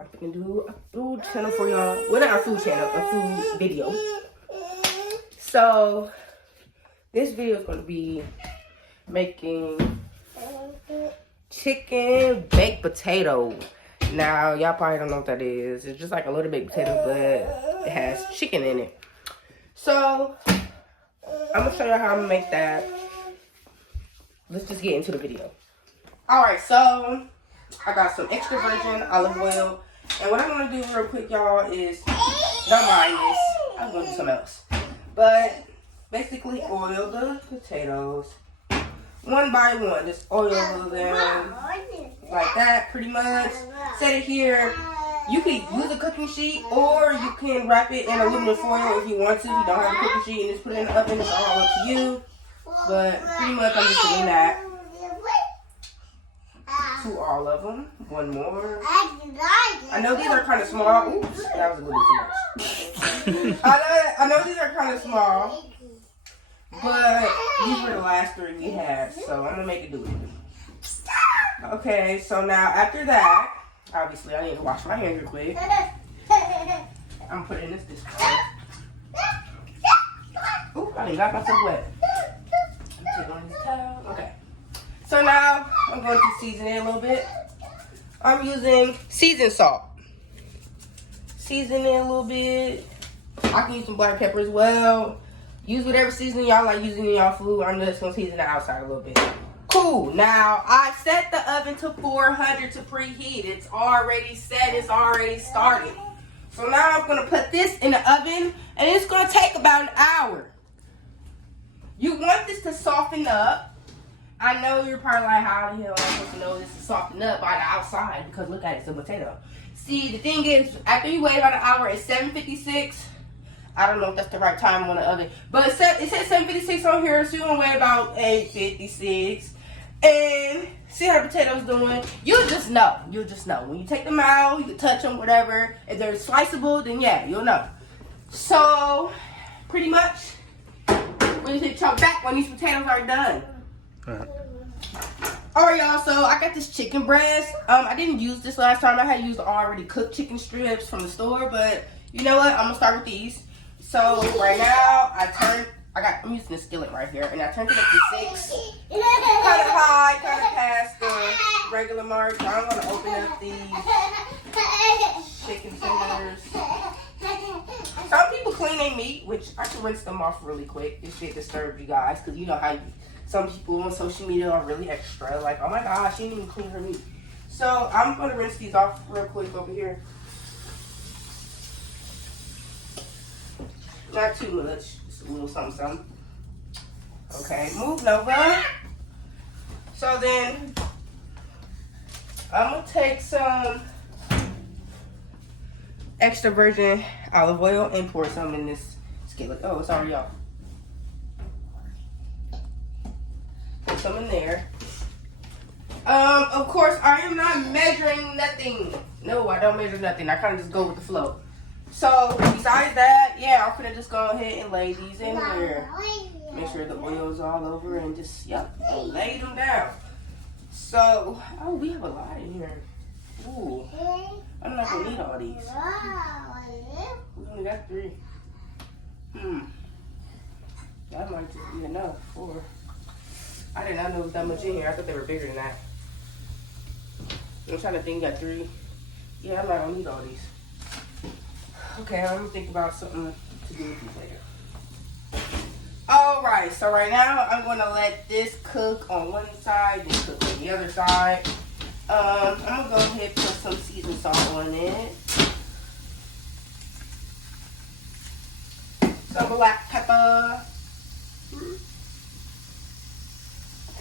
I'm gonna do a food channel for y'all. Well, not a food channel, a food video. So this video is gonna be making chicken baked potato. Now y'all probably don't know what that is. It's just like a little baked potato, but it has chicken in it. So I'm gonna show you how I'm gonna make that. Let's just get into the video. Alright, so I got some extra virgin olive oil. And what I'm gonna do real quick, y'all, is don't mind this. I'm gonna do something else. But basically oil the potatoes one by one. Just oil them like that, pretty much. Set it here. You can use a cooking sheet, or you can wrap it in aluminum foil if you want to. If you don't have a cooking sheet and just put it in the oven, it's all up to you. But pretty much I'm just doing that to all of them. One more. I know these are kind of small. Oops, that was a little too much. I know these are kind of small, but these were the last three we had, so I'm gonna make it do it. Okay, so now after that, obviously I need to wash my hands real quick. I'm putting this discard. Ooh, I done got myself wet. I'm taking on this towel. Okay. So now I'm going to season it a little bit. I'm using seasoned salt. Season it a little bit. I can use some black pepper as well. Use whatever seasoning y'all like using in y'all food. I'm just going to season the outside a little bit. Cool. Now, I set the oven to 400 to preheat. It's already set. It's already started. So now I'm going to put this in the oven, and it's going to take about an hour. You want this to soften up. I know you're probably like, how the hell am I supposed to know this is softened up by the outside? Because look at it, it's a potato. See, the thing is, after you wait about an hour, it's 7:56. I don't know if that's the right time on the oven. But it says 7:56 on here, so you're going to wait about 8:56. And see how the potatoes doing. You'll just know. You'll just know. When you take them out, you can touch them, whatever. If they're sliceable, then yeah, you'll know. So, pretty much, we need to chop back when these potatoes are done. Alright, y'all, so I got this chicken breast. I didn't use this last time. I had used already cooked chicken strips from the store, but you know what? I'm gonna start with these. So right now, I'm using a skillet right here, and I turned it up to 6. Kind of high, kind of past the regular mark. So I'm gonna open up these chicken tenders. Some people clean their meat, which I can rinse them off really quick. This shit disturbs you guys, because you know how some people on social media are really extra. Like, oh my gosh, she didn't even clean her meat. So I'm going to rinse these off real quick over here. Not too much. Just a little something, something. Okay, moving over. So then, I'm going to take some extra virgin olive oil and pour some in this skillet. Oh, it's already off. Put some in there. Of course, I am not measuring nothing. No, I don't measure nothing. I kind of just go with the flow. So, besides that, yeah, I'm gonna just go ahead and lay these in here. Make sure the oil's all over and just, yep, lay them down. So, oh, we have a lot in here. Ooh, I'm not gonna need all these. We only got 3. That might just be enough for. I did not know it was that much in here. I thought they were bigger than that. I'm trying to think, got 3. Yeah, I'm not gonna need all these. Okay, I'm gonna think about something to do with these later. Alright, so right now I'm gonna let this cook on one side, this cook on the other side. I'm gonna go ahead and put some seasoned salt on it. Some black pepper.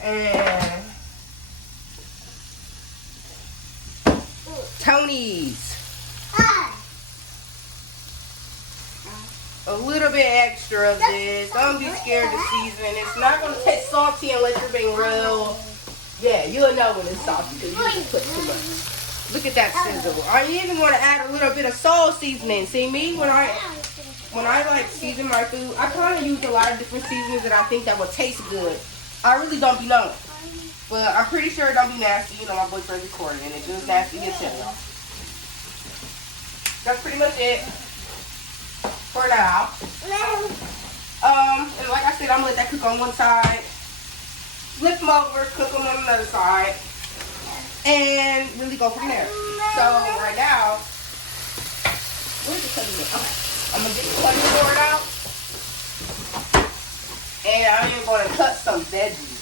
And Tony's. A little bit extra of this. Don't be scared to season. It's not going to taste salty unless you're being real. Yeah, you'll know when it's salty because you just put too much. Look at that sizzle. I even want to add a little bit of soul seasoning. See me? When I like season my food, I kind of use a lot of different seasonings that I think that will taste good. I really don't be knowing. But I'm pretty sure it don't be nasty. You know, my boyfriend's recording and it just nasty as hell. That's pretty much it for now. And like I said, I'm gonna let that cook on one side. Flip them over, cook them on another side, and really go from there. So right now, where's the cutting board? Okay, I'm gonna get the cutting board out, and I'm gonna cut some veggies.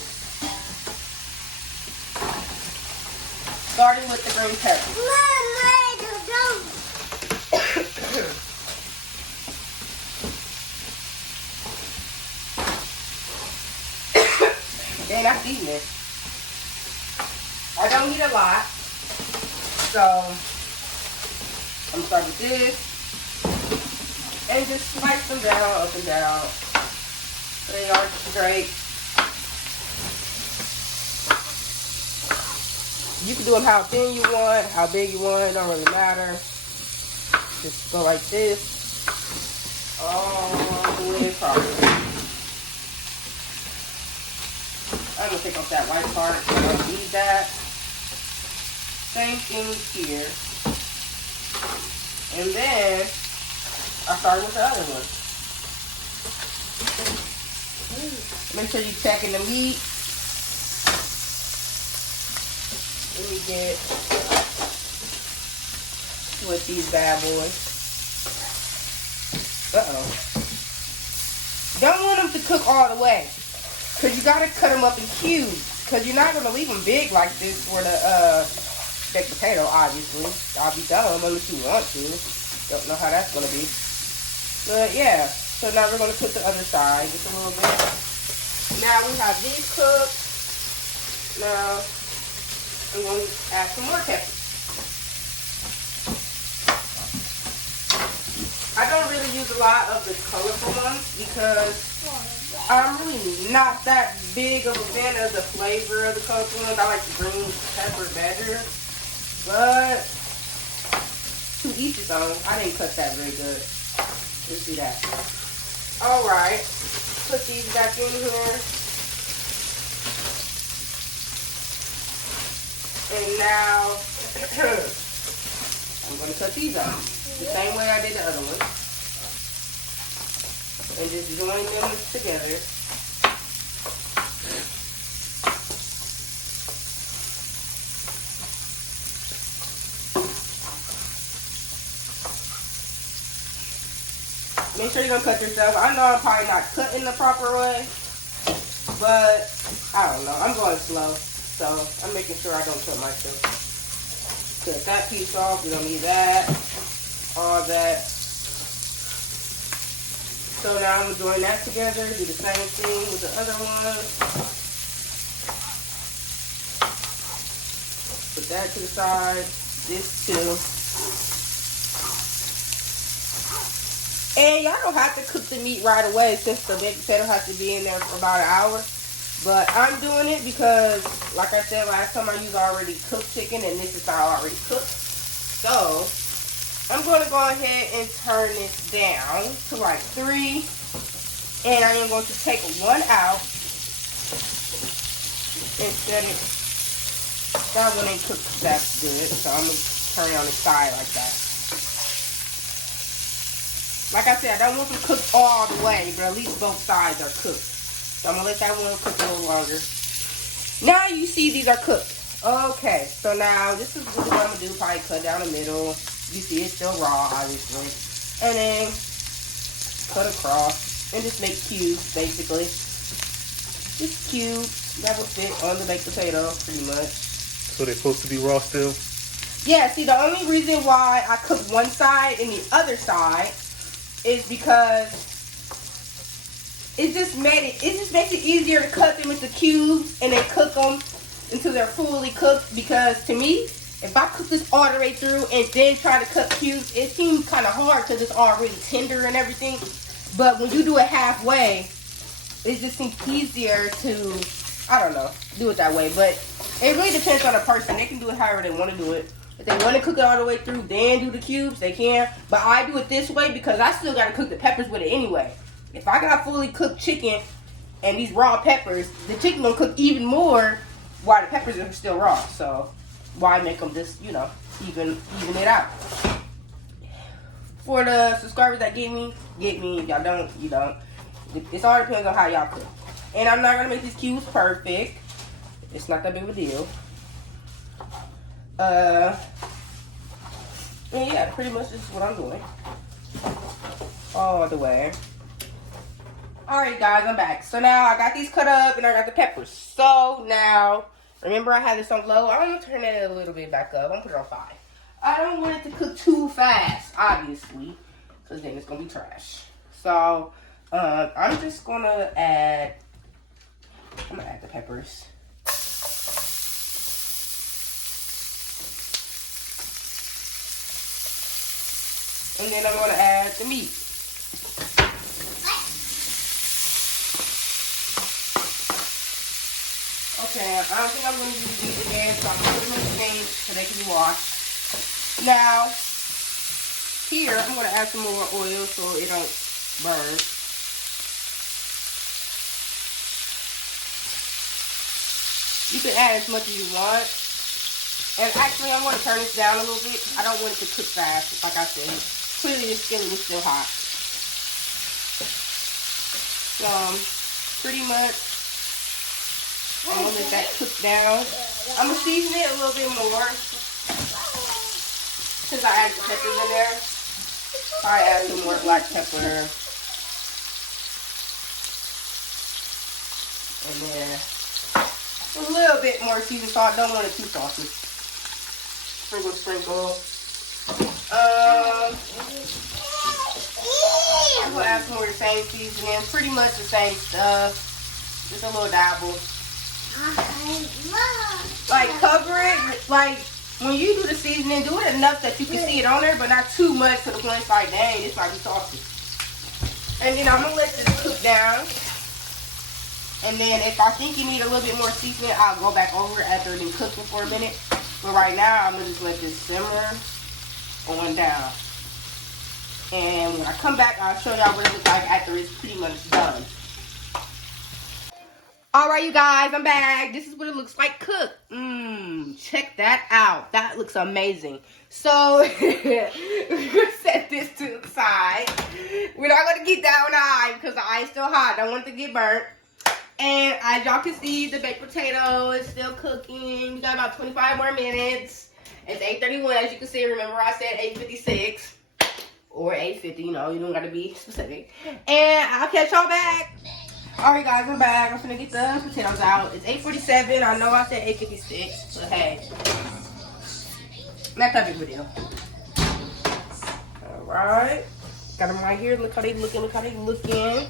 Starting with the green pepper. Dang, I'm eating it. I don't need a lot. So, I'm gonna start with this. And just slice them down, up and down. So they are straight. You can do them how thin you want, how big you want, it don't really matter. Just go like this. All the way across. I'm gonna take off that white part. I don't need that. Same thing here. And then I start with the other one. Make sure you checking the meat. Let me get with these bad boys. Don't want them to cook all the way. Because you got to cut them up in cubes. Because you're not going to leave them big like this for the baked potato, obviously. I'll be dumb unless you want to. Don't know how that's going to be. But yeah. So now we're going to cook the other side just a little bit. Now we have these cooked. Now I'm going to add some more peppers. I don't really use a lot of the colorful ones because I'm really not that big of a fan of the flavor of the colorful ones. I like the green pepper better. But to each his own. I didn't cut that very good. Let's see that. Alright. Put these back in here. And now I'm going to cut these out. The same way I did the other one. And just join them together. Make sure you don't cut yourself. I know I'm probably not cutting the proper way, but I don't know. I'm going slow, so I'm making sure I don't cut myself. Cut that piece off. We don't need that. All that. So now I'm going to join that together. Do the same thing with the other one. Put that to the side. This too. And y'all don't have to cook the meat right away since the baked potato has to be in there for about an hour. But I'm doing it because, like I said last time, I used already cooked chicken and this is already cooked. So I'm going to go ahead and turn this down to like 3. And I am going to take one out and set it. That one ain't cooked that good, so I'm going to turn it on the side like that. Like I said, I don't want them cooked all the way, but at least both sides are cooked. So I'm going to let that one cook a little longer. Now you see these are cooked. Okay, so now this is what I'm going to do. Probably cut down the middle. You see it's still raw, obviously. And then cut across and just make cubes, basically. Just cubes. That will fit on the baked potato, pretty much. So they're supposed to be raw still? Yeah, see, the only reason why I cook one side and the other side is because it just makes it easier to cut them into cubes and then cook them until they're fully cooked. Because to me, if I cook this all the way through and then try to cut cubes, it seems kind of hard because it's already tender and everything. But when you do it halfway, it just seems easier to, I don't know, do it that way. But it really depends on the person. They can do it however they want to do it. If they want to cook it all the way through, then do the cubes, they can. But I do it this way because I still got to cook the peppers with it anyway. If I got fully cooked chicken and these raw peppers, the chicken will cook even more while the peppers are still raw. So why make them just, you know, even it out. For the subscribers that get me. If y'all don't, you don't. It all depends on how y'all cook. And I'm not gonna make these cubes perfect. It's not that big of a deal. And yeah, pretty much this is what I'm doing. All the way. Alright guys, I'm back. So now I got these cut up and I got the peppers. So now, remember I had this on low. I'm gonna turn it a little bit back up. I'm gonna put it on 5. I don't want it to cook too fast, obviously, because then it's gonna be trash. So I'm just gonna add. I'm gonna add the peppers. And then I'm gonna add the meat. Okay, I don't think I'm gonna use these again, so I'm gonna put them in the sink so they can be washed. Now, here I'm gonna add some more oil so it don't burn. You can add as much as you want. And actually, I'm going to turn this down a little bit. I don't want it to cook fast, like I said. Clearly, the skillet is still hot. So, pretty much, I'm going to let that cook down. I'm going to season it a little bit more. Since I added the peppers in there. I add some more black pepper. And then a little bit more seasoned salt. Don't want it too salty. Sprinkle, sprinkle. I'm gonna add some more of the same seasoning. Pretty much the same stuff. Just a little dabble. Like cover it. Like when you do the seasoning, do it enough that you can see it on there, but not too much to the point it's like, dang, this might be salty. And then I'm gonna let this cook down. And then if I think you need a little bit more seasoning, I'll go back over after it's been cooking for a minute. But right now, I'm going to just let this simmer on down. And when I come back, I'll show y'all what it looks like after it's pretty much done. Alright, you guys, I'm back. This is what it looks like cooked. Check that out. That looks amazing. So, we're going to set this to the side. We're not going to get that on the eye because the eye is still hot. I don't want it to get burnt. And as y'all can see, the baked potato is still cooking. We got about 25 more minutes. It's 8:31, as you can see. Remember I said 8:56 or 8:50. You know, you don't got to be specific. And I'll catch y'all back. All right, guys, I'm back. I'm finna get the potatoes out. It's 8:47. I know I said 8:56, but hey, not that big of a deal. All right, got them right here. Look how they looking. Look how they looking.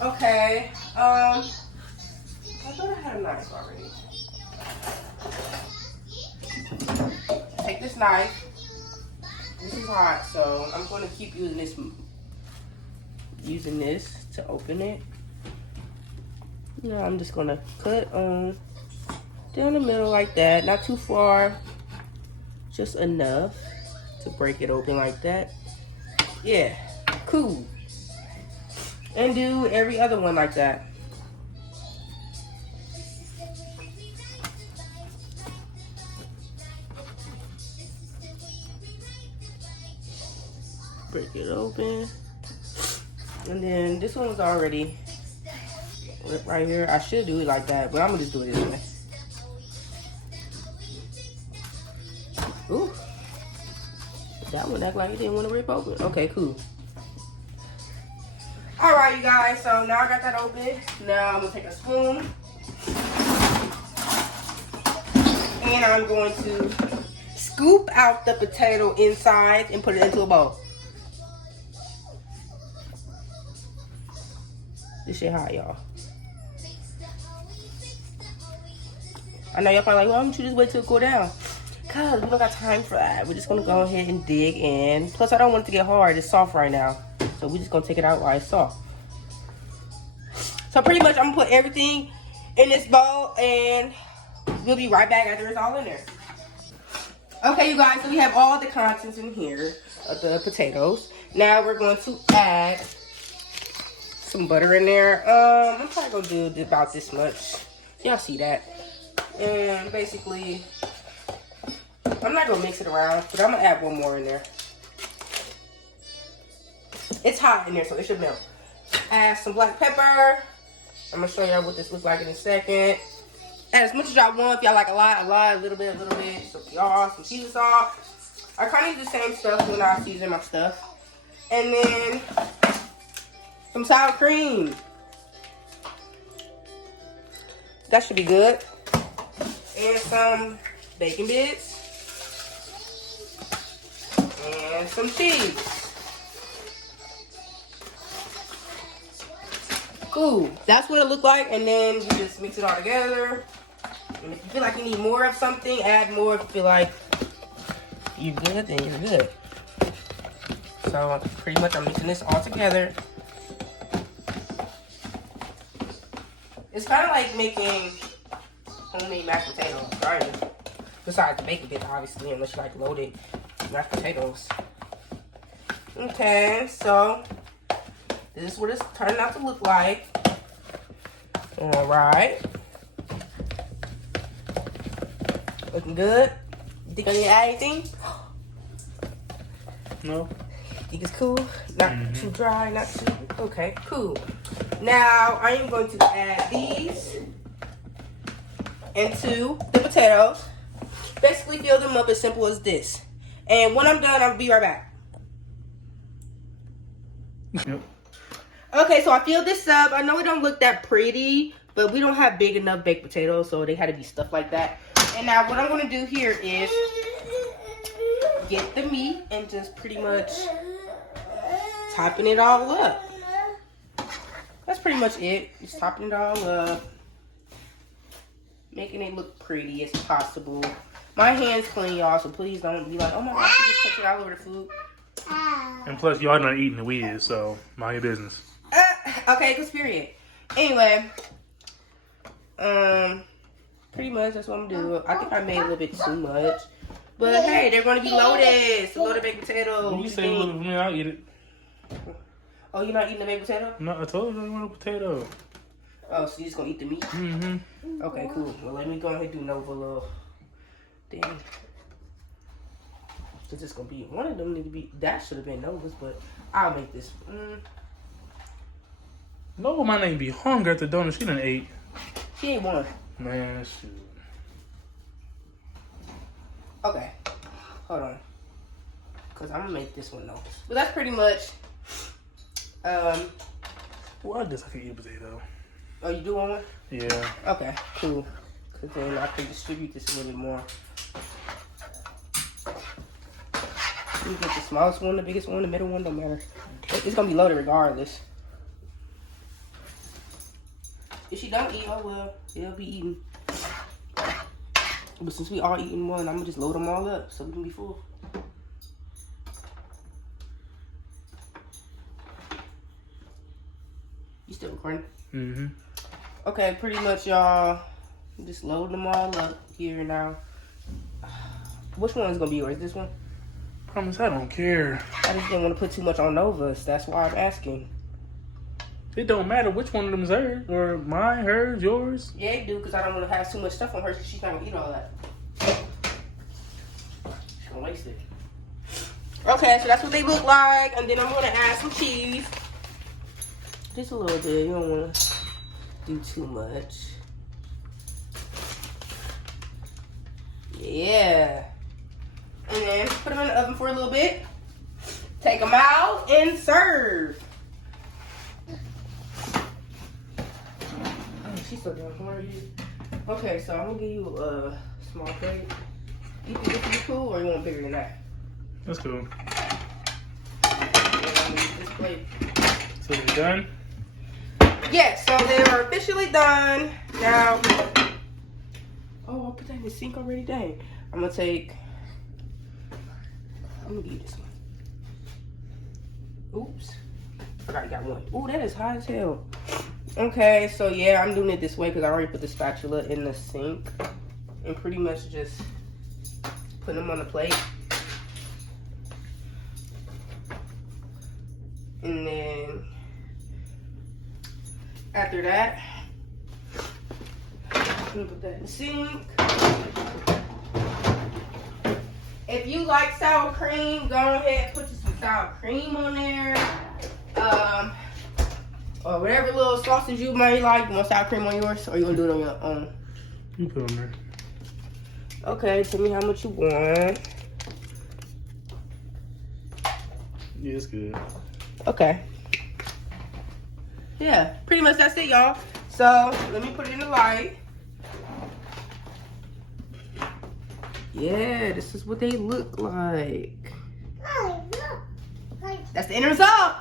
Okay. I thought I had a knife already. Take this knife. This is hot, so I'm going to keep using this to open it. Now I'm just going to cut down the middle like that. Not too far. Just enough to break it open like that. Yeah. Cool. And do every other one like that. Break it open. And then this one was already right here. I should do it like that, but I'm gonna just do it this way. Ooh. That one act like it didn't want to rip open. Okay, cool. Alright, you guys, so now I got that open. Now I'm gonna take a spoon. And I'm going to scoop out the potato inside and put it into a bowl. This shit hot, y'all. I know y'all probably like, why don't you just wait till it cool down? Cause we don't got time for that. We're just gonna go ahead and dig in. Plus, I don't want it to get hard. It's soft right now. So we're just gonna take it out while it's soft. So pretty much, I'm gonna put everything in this bowl and we'll be right back after it's all in there. Okay, you guys, so we have all the contents in here of the potatoes. Now we're going to add some butter in there. I'm probably gonna do about this much. Y'all see that? And basically, I'm not gonna mix it around, but I'm gonna add one more in there. It's hot in there, so it should melt. Add some black pepper. I'm gonna show y'all what this looks like in a second. Add as much as y'all want. If y'all like a lot, a little bit. So y'all, some season salt. I kind of use the same stuff when I season my stuff. And then some sour cream. That should be good. And some bacon bits. And some cheese. Cool. That's what it looked like. And then you just mix it all together. And if you feel like you need more of something, add more. If you feel like you're good, then you're good. So pretty much I'm mixing this all together. It's kind of like making homemade mashed potatoes, right? Besides the bacon bits, obviously, unless you like loaded mashed potatoes. Okay, so this is what it's turning out to look like. All right. Looking good. You think I need to add anything? No. Think it's cool? Not too dry, not too... Okay, cool. Now, I am going to add these into the potatoes. Basically, fill them up as simple as this. And when I'm done, I'll be right back. Yep. Okay, so I filled this up. I know it don't look that pretty, but we don't have big enough baked potatoes, so they had to be stuffed like that. And now what I'm going to do here is get the meat and just pretty much topping it all up. That's pretty much it. Just topping it all up. Making it look pretty as possible. My hand's clean, y'all, so please don't be like, oh my gosh, you just touched it all over the food. And plus, y'all not eating the weed, so mind your business. Okay, cause period. Anyway, pretty much that's what I'm doing. I think I made a little bit too much, but hey, they're gonna be loaded. It's a loaded baked potato. When you say a little bit, I'll eat it. Oh, you're not eating the baked potato? No, I told you I want a potato. Oh, so you're just gonna eat the meat? Mm-hmm. Okay, cool. Well, let me go ahead and do Nova little thing. Cause it's gonna be one of them. Need to be that should have been Nova's, but I'll make this. Nova might not even be hungry at the donut. She done ate. She ain't one. Man, shoot. Okay, hold on. Cause I'm gonna make this one Nova's. But that's pretty much. Well, I guess I could eat a potato. Oh, you do want one? Yeah. Okay, cool. Cause then I can distribute this a little bit more. You get the smallest one, the biggest one, the middle one, don't matter. It's gonna be loaded regardless. If she don't eat, oh well, it'll be eaten. But since we all eating one, I'm gonna just load them all up so we can be full. You still recording? Mm-hmm. Okay, pretty much, y'all. Just load them all up here now. Which one is gonna be yours? This one? Promise, I don't care. I just didn't want to put too much on Nova's. That's why I'm asking. It don't matter which one of them is hers, or mine, hers, yours. Yeah, you do, because I don't want to have too much stuff on her. She's not going to eat all that. She's going to waste it. Okay, so that's what they look like. And then I'm going to add some cheese. Just a little bit. You don't want to do too much. Yeah. And then put them in the oven for a little bit. Take them out and serve. She's so damn hungry. Okay, so I'm gonna give you a small plate. You think this will be cool, or you want bigger than that? That's cool. This plate. So they're done? Yes, so they are officially done. Now, oh, I put that in the sink already. Dang. I'm gonna give you this one. Oops. Forgot I got one. Ooh, that is hot as hell. Okay, so yeah, I'm doing it this way because I already put the spatula in the sink. And pretty much just put them on the plate. And then after that, I'm gonna put that in the sink. If you like sour cream, go ahead and put some sour cream on there. or whatever little sausage you may like. You want sour cream on yours, or you gonna do it on your own? You put on there. Okay, tell me how much you want. Yeah, it's good. Okay. Yeah, pretty much that's it, y'all. So let me put it in the light. Yeah, this is what they look like. That's the end result.